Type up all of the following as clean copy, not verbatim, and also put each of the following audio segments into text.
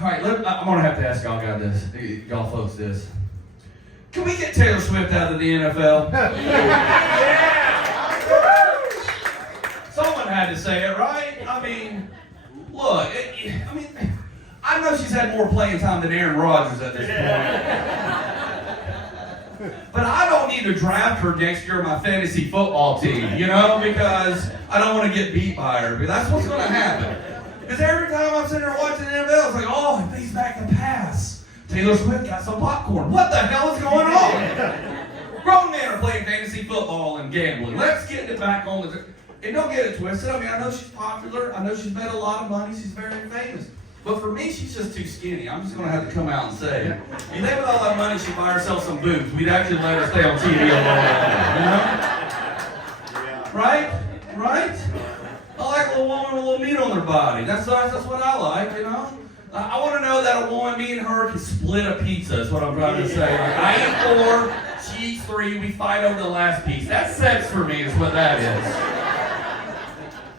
All right, I'm going to have to ask y'all folks this. Can we get Taylor Swift out of the NFL? Someone had to say it, right? I mean, look, I know she's had more playing time than Aaron Rodgers at this point. But I don't need to draft her next year in my fantasy football team, because I don't want to get beat by her. Because that's what's going to happen. Because every time I'm sitting there watching the NFL, it's like, oh, if he's back to pass. Taylor Swift got some popcorn. What the hell is going on? Grown men are playing fantasy football and gambling. Let's get it back on the... And don't get it twisted. I know she's popular. I know she's made a lot of money. She's very famous. But for me, she's just too skinny. I'm just going to have to come out and say it. You think with all that money, she'd buy herself some boobs. We'd actually let her stay on TV a little longer, Right? I like a little woman with a little meat on their body. That's what I like, I want to know that a woman, me and her, can split a pizza, is what I'm trying to say. Like, I eat 4, she eats 3, we fight over the last piece. That's sex for me, is what that is.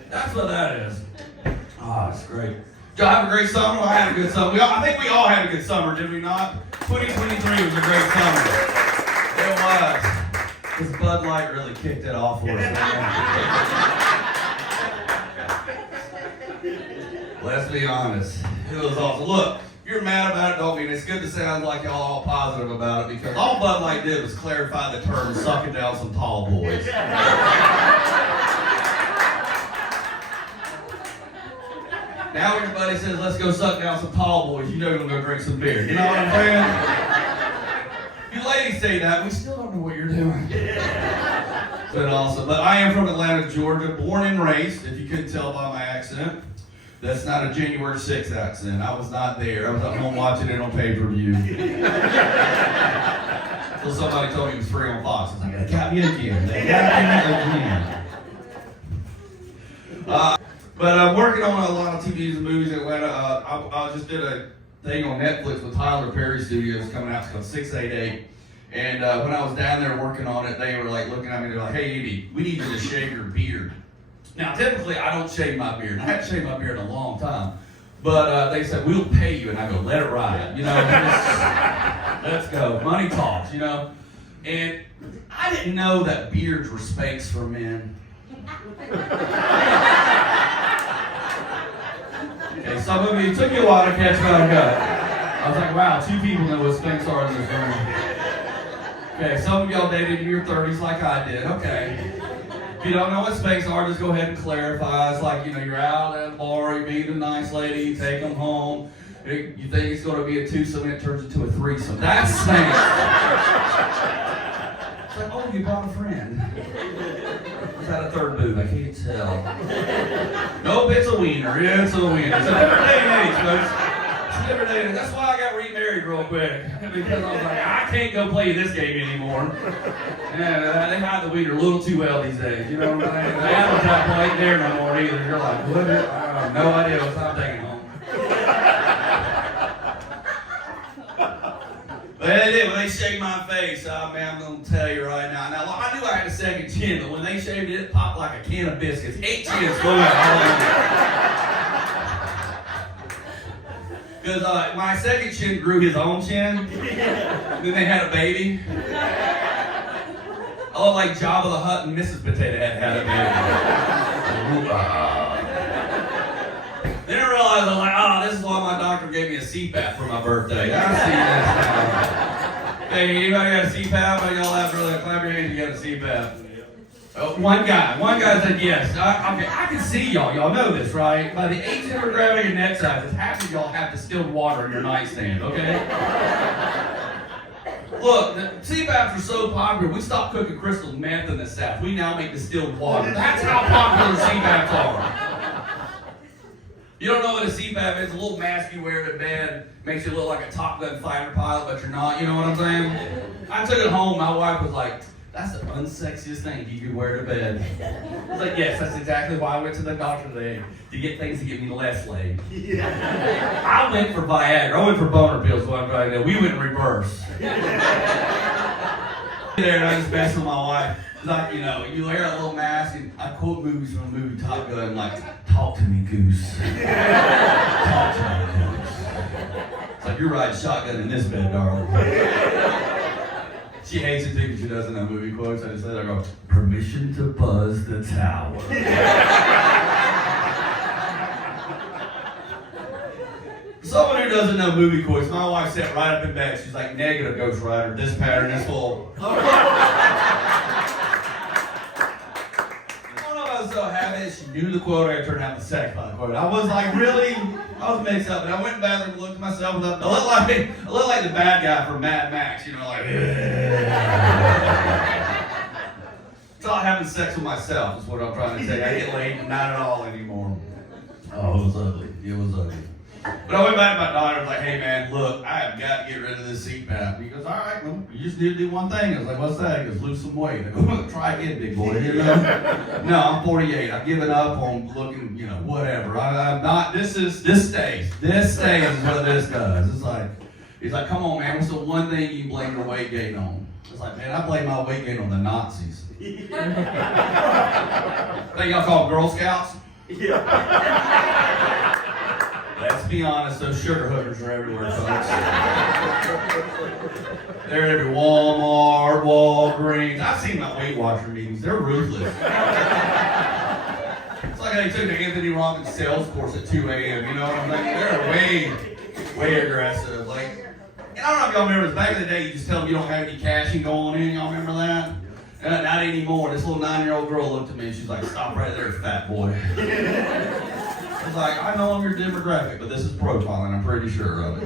That's what that is. It's great. Did y'all have a great summer? I had a good summer. I think we all had a good summer, did we not? 2023 was a great summer. It was. Because Bud Light really kicked it off for us. Let's be honest. It was awesome. Look, you're mad about it, don't mean it's good to sound like y'all all positive about it, because all Bud Light did was clarify the term sucking down some tall boys. Now when your buddy says, let's go suck down some tall boys, you know you're going to go drink some beer. You know what I'm saying? You ladies say that, we still don't know what you're doing. But awesome. But I am from Atlanta, Georgia, born and raised, if you couldn't tell by my accent. That's not a January 6th accent. I was not there. I was at home watching it on pay-per-view. Until somebody told me it was free on Fox. I was like, they got me again. They got me again. But I'm working on a lot of TVs and movies in Atlanta. I just did a thing on Netflix with Tyler Perry Studios coming out. It's called 688. And when I was down there working on it, they were like looking at me. They're like, hey, Edie, we need you to shave your beard. Now, typically, I don't shave my beard. I haven't shaved my beard in a long time. But they said, we'll pay you. And I go, let it ride. Let's go. Money talks, And I didn't know that beards were spanks for men. Okay, some of you, it took you a while to catch back up. I was like, wow, 2 people know what spanks are in this room. Okay, some of y'all dated in your 30s like I did. Okay. If you don't know what spanks are, just go ahead and clarify. It's like, you're out at a bar, you meet a nice lady, you take them home. You think it's going to be a twosome, and it turns into a threesome. That's spanks. It's like, oh, you brought a friend. Is that a third boob? I can't tell. Nope, it's a wiener. Yeah, it's a wiener. It's a different day and age, folks. It's a different day and age. That's why I got remarried real quick. Because I was like, I can't go play this game anymore. Yeah, they hide the wiener a little too well these days. You know what I'm saying? The appetite ain't there no more either. You're like, what? I have no idea what I'm taking home. But they did. When they shaved my face, man, I'm going to tell you right now. Now, I knew I had a second chin, but when they shaved it, it popped like a can of biscuits. 8 chins flew out all over. Because my second chin grew his own chin. Then they had a baby. I look like Jabba the Hutt and Mrs. Potato Head had a baby. Then I realized, I was like, this is why my doctor gave me a CPAP for my birthday. I see this now. Hey, anybody got a CPAP? Y'all have really clap your hands, you got a CPAP. One guy said yes. I can see y'all. Y'all know this, right? By the 8th demographic and neck sizes, half of y'all have distilled water in your nightstand, okay? Look, the CPAPs are so popular, we stopped cooking crystal meth in the South. We now make distilled water. That's how popular CPAPs are. You don't know what a CPAP is? A little mask you wear to bed. Makes you look like a Top Gun fighter pilot, but you're not. You know what I'm saying? I took it home. My wife was like, that's the unsexiest thing you could wear to bed. I was like, yes, that's exactly why I went to the doctor today, to get things to get me less laid. I went for Viagra. I went for boner pills. What I'm trying to do. We went in reverse. There, and I just messed with my wife. Like, you wear a little mask, and I quote movies from the movie Top Gun, like, talk to me, goose. Talk to me, goose. you're riding shotgun in this bed, darling. She hates it too because she doesn't know movie quotes. I just let her go, permission to buzz the tower. Someone who doesn't know movie quotes, my wife sat right up in bed. She's like, negative, Ghost Rider. This pattern is full. I don't know if I was so happy that she knew the quote or I turned out the second quote. I was like, really? I was mixed up. And I went in the bathroom and looked at myself and I looked like the bad guy from Mad Max, you know, like, it's all having sex with myself is what I'm trying to say. I get laid, not at all anymore. Oh, it was ugly. It was ugly. But I went back to my daughter and was like, hey man, look, I have got to get rid of this CPAP. He goes, all right, well, you just need to do one thing. I was like, what's that? He goes, lose some weight. I go, try again, big boy. You know? No, I'm 48. I've given up on looking, you know, whatever. I'm not, this stays. This stays is what this does. It's like, he's like, come on man, what's the one thing you blame your weight gain on? It's like, man, I blame my weight gain on the Nazis. Think y'all call them Girl Scouts? Yeah. Let's be honest, those sugar hookers are everywhere, folks. They're at every Walmart, Walgreens. I've seen my Weight Watcher meetings. They're ruthless. It's like they took the Anthony Robbins sales course at 2 a.m. You know what I'm saying? They're way aggressive. Like, and I don't know if y'all remember this. Back in the day, you just tell them you don't have any cashing going in. Y'all remember that? Not anymore. This little 9-year-old girl looked at me and she's like, stop right there, fat boy. I was like, I know I'm your demographic, but this is profiling, I'm pretty sure of it.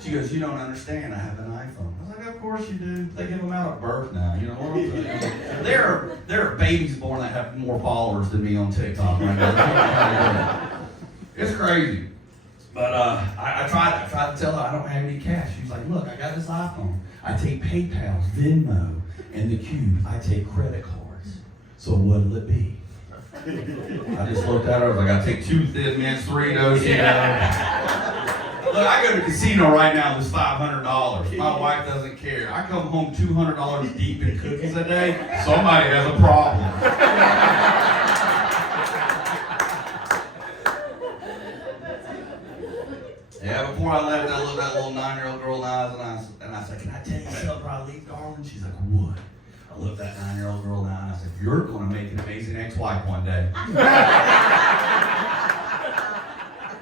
She goes, you don't understand, I have an iPhone. I was like, of course you do. They give them out at birth now, you know what I'm saying? There are babies born that have more followers than me on TikTok right now. It's crazy. But I tried to tell her I don't have any cash. She was like, look, I got this iPhone. I take PayPal, Venmo, and the Cube. I take credit cards. So what'll it be? I just looked at her, I was like, I take 2 Thin Mints, 3 doses. Look, I go to the casino right now, it's $500. My wife doesn't care. I come home $200 deep in cookies a day, somebody has a problem. Yeah, before I left, I looked at that little 9-year-old girl in the eyes and I said, can I tell you something before I leave, darling? She's like, what? I looked at that 9-year-old girl in the eye and I said, you're going to make an amazing ex-wife one day.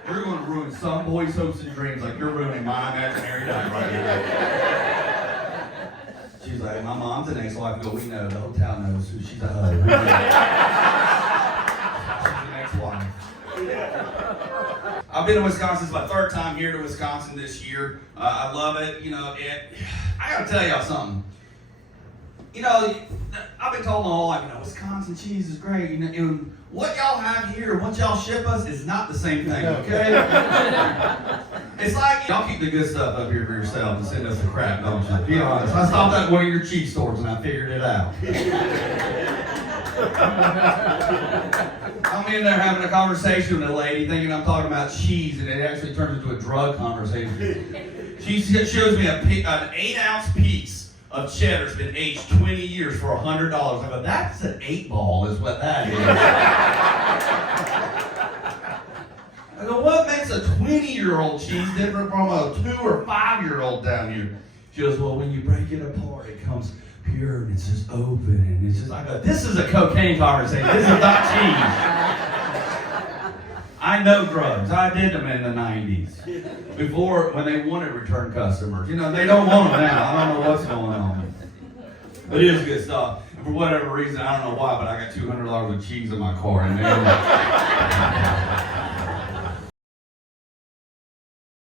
You're going to ruin some boys' hopes and dreams like you're ruining my imaginary life right here. She's like, my mom's an ex-wife. I go, we know. The whole town knows who she's a hoe. She's an ex-wife. I've been to Wisconsin. It's my 3rd time here to Wisconsin this year. I love it. You know, I got to tell y'all something. You know, I've been told my whole life, you know, Wisconsin cheese is great. You know, and what y'all have here, what y'all ship us, is not the same thing, okay? It's like, y'all keep the good stuff up here for yourself and send us the crap, don't you? Be honest. I stopped at one of your cheese stores and I figured it out. I'm in there having a conversation with a lady thinking I'm talking about cheese and it actually turns into a drug conversation. She shows me an 8-ounce piece of cheddar's been aged 20 years for $100. I go, that's an 8-ball is what that is. I go, what makes a 20-year-old cheese different from a 2 or 5-year-old down here? She goes, well, when you break it apart, it comes pure and it's just open and it's just, I go, this is a cocaine conversation. This is not cheese. I know drugs. I did them in the 90s. Before, when they wanted return customers. You know, they don't want them now. I don't know what's going on. But it is good stuff. And for whatever reason, I don't know why, but I got $200 of cheese in my car. And